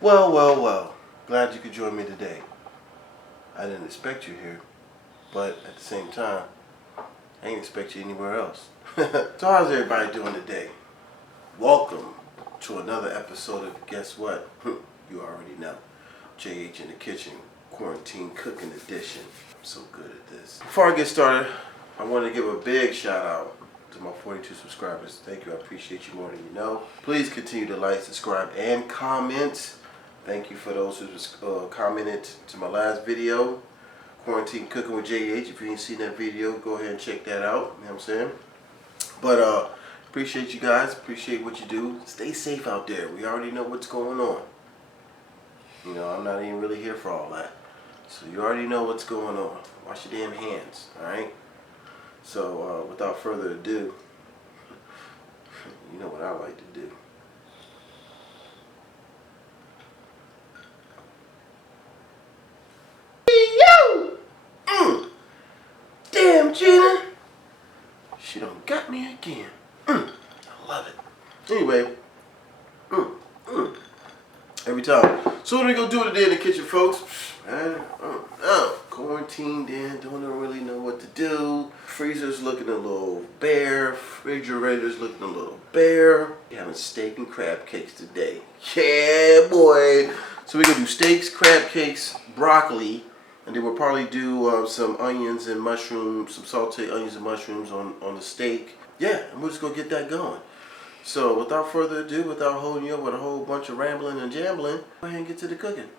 Well, well, well. Glad you could join me today. I didn't expect you here, but at the same time, I ain't expect you anywhere else. So how's everybody doing today? Welcome to another episode of Guess What? You already know. JH in the Kitchen, Quarantine Cooking Edition. I'm so good at this. Before I get started, I want to give a big shout out to my 42 subscribers. Thank you. I appreciate you more than you know. Please continue to like, subscribe, and comment. Thank you for those who commented to my last video, Quarantine Cooking with JH. If you ain't seen that video, go ahead and check that out. You know what I'm saying? But appreciate you guys. Appreciate what you do. Stay safe out there. We already know what's going on. You know, I'm not even really here for all that. So you already know what's going on. Wash your damn hands, alright? So without further ado, you know what I like to do. Damn, Gina. She done got me again. I love it. Anyway, every time. So what are we gonna do today in the kitchen, folks? Quarantined in, don't really know what to do. Freezer's looking a little bare. Refrigerator's looking a little bare. We're having steak and crab cakes today. Yeah, boy. So we're gonna do steaks, crab cakes, broccoli, and then we'll probably do some onions and mushrooms, some sauteed onions and mushrooms on the steak. Yeah, and we're just gonna get that going. So without further ado, without holding you up with a whole bunch of rambling and jambling, go ahead and get to the cooking.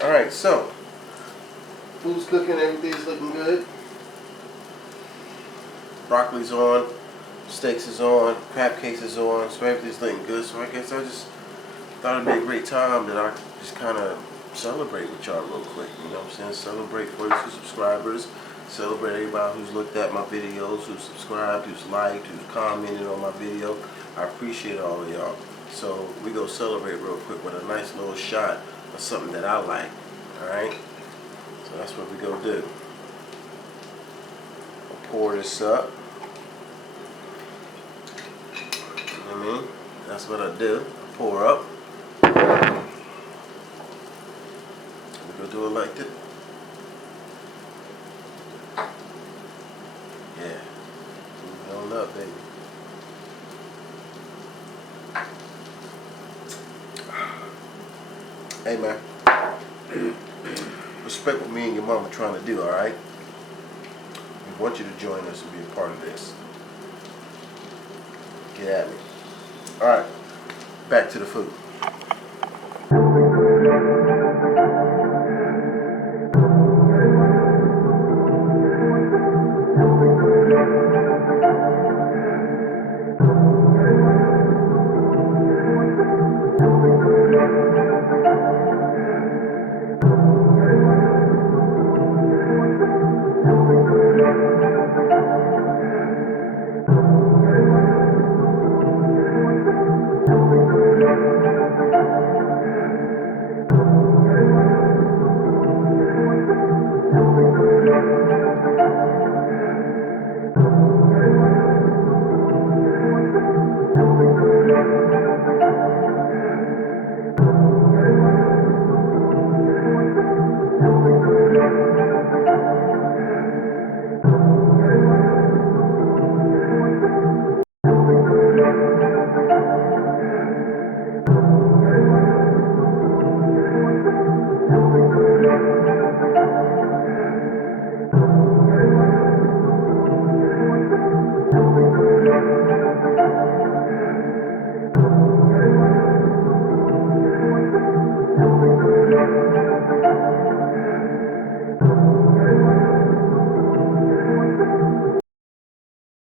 Alright, so food's cooking, everything's looking good. Broccoli's on, steaks is on, crab cakes is on, so everything's looking good. So I guess I just thought it'd be a great time that I just kind of celebrate with y'all real quick. You know what I'm saying? Celebrate 42 subscribers. Celebrate everybody who's looked at my videos, who's subscribed, who's liked, who's commented on my video. I appreciate all of y'all. So we go celebrate real quick with a nice little shot of something that I like. Alright? So that's what we go do. I'll pour this up. You know what I mean? That's what I do. I pour up. We go do it like this. Yeah. Move on up, baby. Hey, man. Respect what me and your mom are trying to do, alright? We want you to join us and be a part of this. Get at me. Alright. Back to the food.